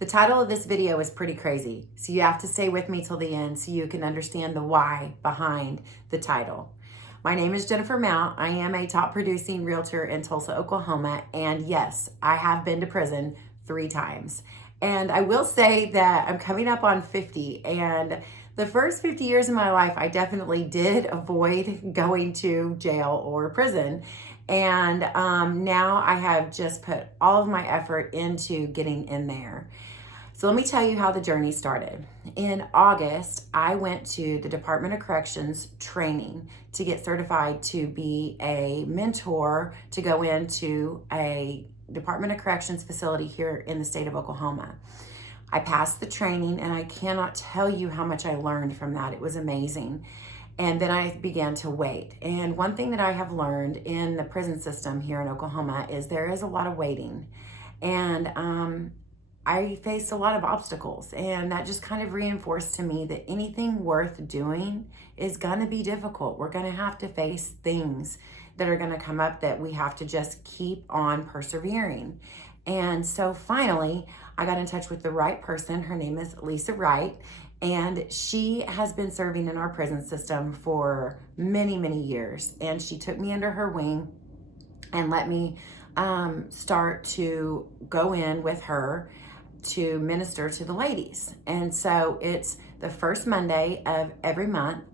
The title of this video is pretty crazy, so you have to stay with me till the end so you can understand the why behind the title. My name is Jennifer Mount. I am a top producing realtor in Tulsa, Oklahoma, and yes, I have been to prison 3 times. And I will say that I'm coming up on 50, and the first 50 years of my life, I definitely did avoid going to jail or prison. And now I have just put all of my effort into getting in there. So let me tell you how the journey started. In August, I went to the Department of Corrections training to get certified to be a mentor to go into a Department of Corrections facility here in the state of Oklahoma. I passed the training and I cannot tell you how much I learned from that. It was amazing. And then I began to wait. And one thing that I have learned in the prison system here in Oklahoma is there is a lot of waiting. And I faced a lot of obstacles, and that just kind of reinforced to me that anything worth doing is going to be difficult. We're going to have to face things that are going to come up that we have to just keep on persevering. And so finally, I got in touch with the right person. Her name is Lisa Wright, and she has been serving in our prison system for many, many years. And she took me under her wing and let me start to go in with her to minister to the ladies. And so it's the first Monday of every month,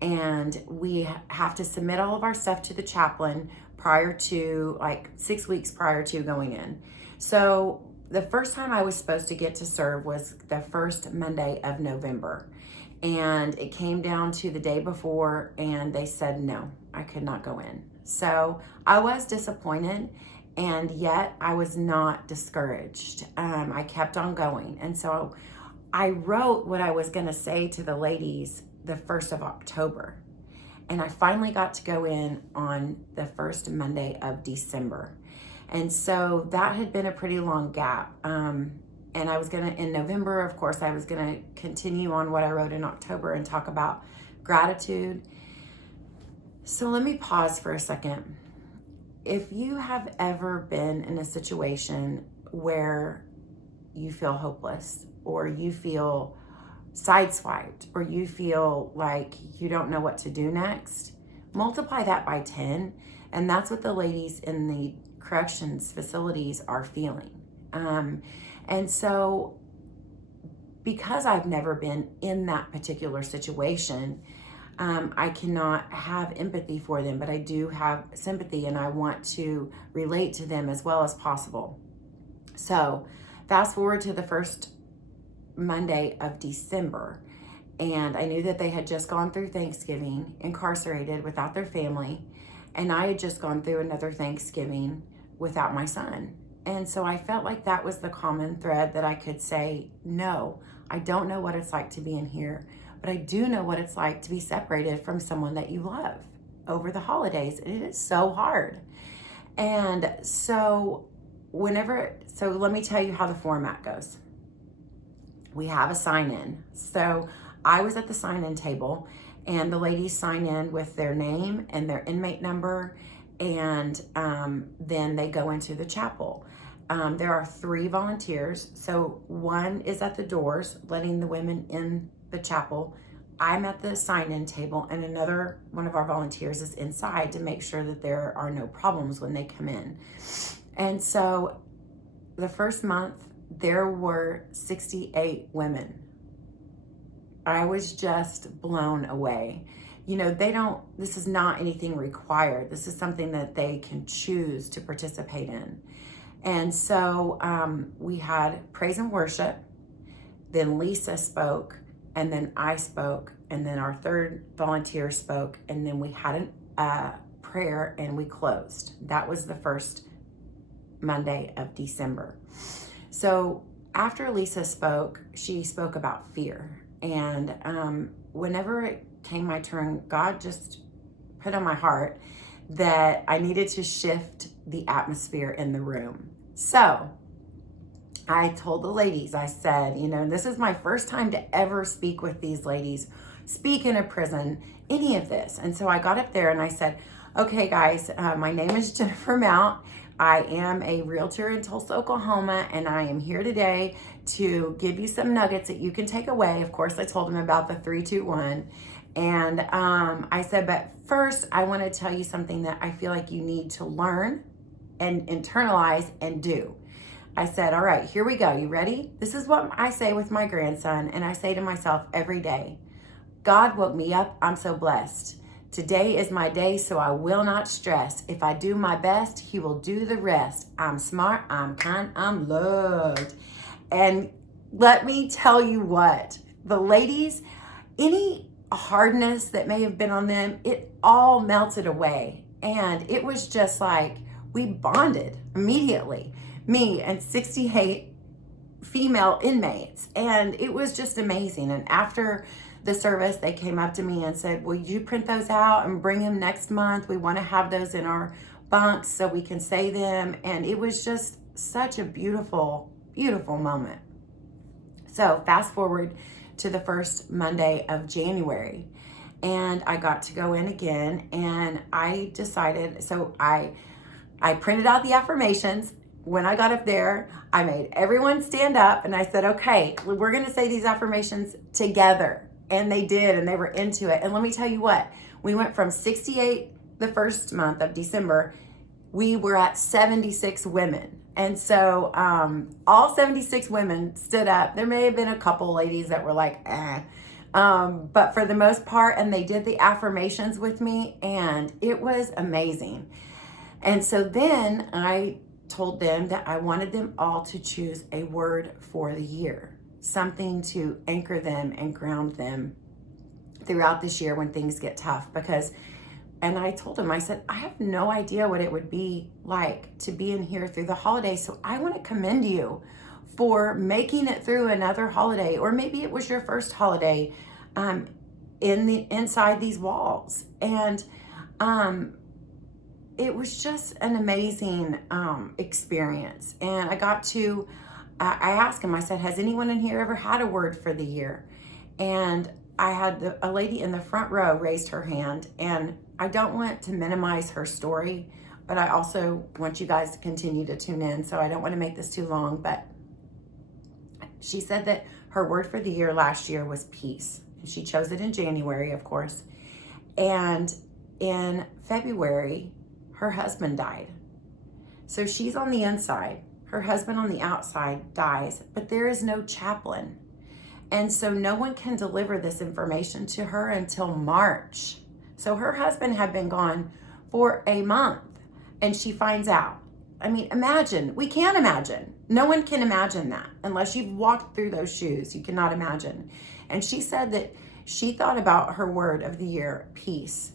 and we have to submit all of our stuff to the chaplain prior to, like 6 weeks prior to going in. So the first time I was supposed to get to serve was the first Monday of November, and it came down to the day before and they said no, I could not go in. So I was disappointed, and yet I was not discouraged. I kept on going. And so I wrote what I was going to say to the ladies the 1st of October. And I finally got to go in on the first Monday of December. And so that had been a pretty long gap. And I was going to, in November, of course, I was going to continue on what I wrote in October and talk about gratitude. So let me pause for a second. If you have ever been in a situation where you feel hopeless, or you feel sideswiped, or you feel like you don't know what to do next, multiply that by 10, and that's what the ladies in the corrections facilities are feeling. And so because I've never been in that particular situation, I cannot have empathy for them, but I do have sympathy, and I want to relate to them as well as possible. So fast forward to the first Monday of December, and I knew that they had just gone through Thanksgiving incarcerated without their family, and I had just gone through another Thanksgiving without my son. And so I felt like that was the common thread that I could say, no, I don't know what it's like to be in here, but I do know what it's like to be separated from someone that you love over the holidays. And it is so hard. And so let me tell you how the format goes. We have a sign-in. So I was at the sign-in table, and the ladies sign in with their name and their inmate number, and then they go into the chapel. There are 3 volunteers. So one is at the doors, letting the women in the chapel. I'm at the sign-in table, and another one of our volunteers is inside to make sure that there are no problems when they come in. And so the first month, there were 68 women. I was just blown away. You know, this is not anything required. This is something that they can choose to participate in. And so we had praise and worship, then Lisa spoke, and then I spoke, and then our third volunteer spoke, and then we had a prayer, and we closed. That was the first Monday of December. So after Lisa spoke, she spoke about fear. And whenever it came my turn, God just put on my heart that I needed to shift the atmosphere in the room. So I told the ladies, I said, you know, this is my first time to ever speak with these ladies, speak in a prison, any of this. And so I got up there and I said, okay, guys, my name is Jennifer Mount. I am a realtor in Tulsa, Oklahoma, and I am here today to give you some nuggets that you can take away. Of course, I told him about the 3-2-1. And I said, but first, I want to tell you something that I feel like you need to learn and internalize and do. I said, all right, here we go. You ready? This is what I say with my grandson, and I say to myself every day, God woke me up. I'm so blessed. Today is my day, so I will not stress. If I do my best, he will do the rest. I'm smart, I'm kind, I'm loved. And let me tell you what, the ladies, any hardness that may have been on them, it all melted away. And it was just like we bonded immediately, me and 68 female inmates. And it was just amazing. And after the service, they came up to me and said, will you print those out and bring them next month? We want to have those in our bunks so we can say them. And it was just such a beautiful, beautiful moment. So fast forward to the first Monday of January, and I got to go in again, and I decided, so I printed out the affirmations. When I got up there, I made everyone stand up, and I said, okay, we're going to say these affirmations together. And they did, and they were into it. And let me tell you what, we went from 68 the first month of December, we were at 76 women. And so all 76 women stood up. There may have been a couple ladies that were like, eh. But for the most part, and they did the affirmations with me, and it was amazing. And so then I told them that I wanted them all to choose a word for the year, something to anchor them and ground them throughout this year when things get tough. And I told him, I said, I have no idea what it would be like to be in here through the holidays. So I want to commend you for making it through another holiday, or maybe it was your first holiday inside these walls. And it was just an amazing experience. And I asked him, I said, has anyone in here ever had a word for the year? And I had a lady in the front row raised her hand, and I don't want to minimize her story, but I also want you guys to continue to tune in, so I don't want to make this too long. But she said that her word for the year last year was peace. And she chose it in January, of course. And in February, her husband died. So she's on the inside. Her husband on the outside dies, but there is no chaplain. And so no one can deliver this information to her until March. So her husband had been gone for a month, and she finds out. I mean, imagine. We can't imagine. No one can imagine that unless you've walked through those shoes. You cannot imagine. And she said that she thought about her word of the year, peace,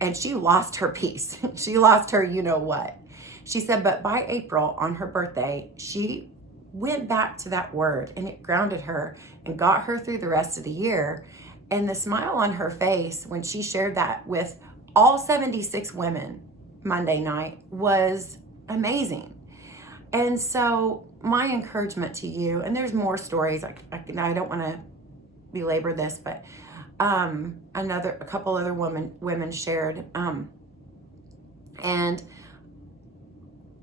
and she lost her peace. She lost her you know what. She said, but by April, on her birthday, she went back to that word, and it grounded her and got her through the rest of the year. And the smile on her face when she shared that with all 76 women Monday night was amazing. And so my encouragement to you, and there's more stories, I don't want to belabor this, but a couple other women shared, and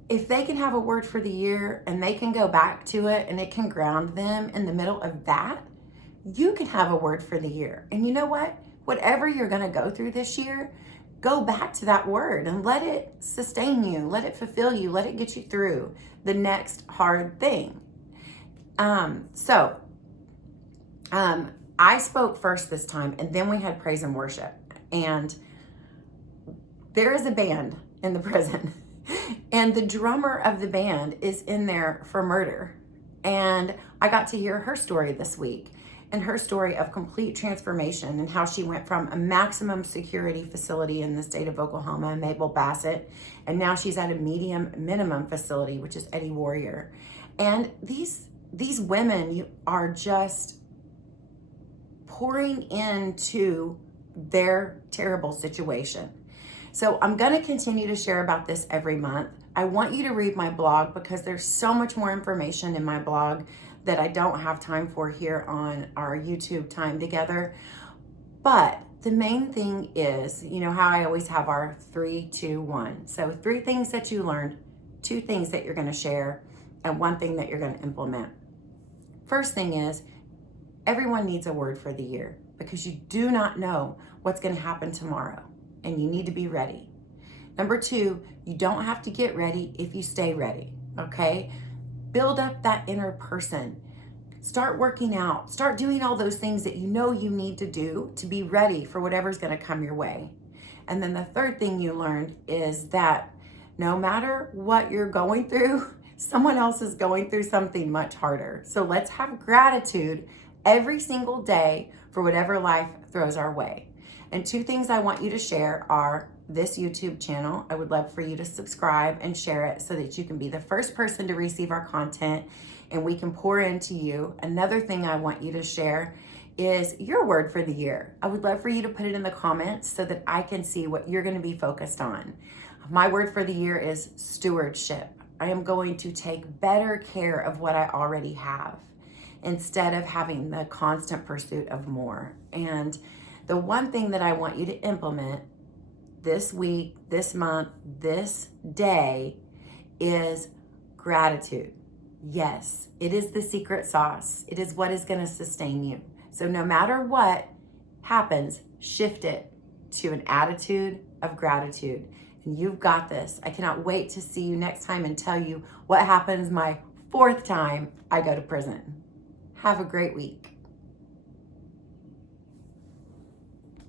if they can have a word for the year and they can go back to it and it can ground them in the middle of that, you can have a word for the year. And you know what? Whatever you're going to go through this year, go back to that word and let it sustain you, let it fulfill you, let it get you through the next hard thing. I spoke first this time, and then we had praise and worship. And there is a band in the prison, and the drummer of the band is in there for murder. And I got to hear her story this week, and her story of complete transformation, and how she went from a maximum security facility in the state of Oklahoma, Mabel Bassett, and now she's at a medium minimum facility, which is Eddie Warrior. And these women are just pouring into their terrible situation. So I'm going to continue to share about this every month. I want you to read my blog, because there's so much more information in my blog that I don't have time for here on our YouTube time together. But the main thing is, you know how I always have our 3, 2, 1. So 3 things that you learned, 2 things that you're going to share and 1 thing that you're going to implement. First thing is, everyone needs a word for the year because you do not know what's going to happen tomorrow and you need to be ready. Number 2, you don't have to get ready if you stay ready, okay? Build up that inner person. Start working out. Start doing all those things that you know you need to do to be ready for whatever's going to come your way. And then the third thing you learned is that no matter what you're going through, someone else is going through something much harder. So let's have gratitude every single day for whatever life throws our way. And 2 things I want you to share are this YouTube channel. I would love for you to subscribe and share it so that you can be the first person to receive our content and we can pour into you. Another thing I want you to share is your word for the year. I would love for you to put it in the comments so that I can see what you're going to be focused on. My word for the year is stewardship. I am going to take better care of what I already have instead of having the constant pursuit of more. And the one thing that I want you to implement this week, this month, this day is gratitude. Yes, it is the secret sauce. It is what is going to sustain you. So no matter what happens, shift it to an attitude of gratitude. And you've got this. I cannot wait to see you next time and tell you what happens my 4th time I go to prison. Have a great week.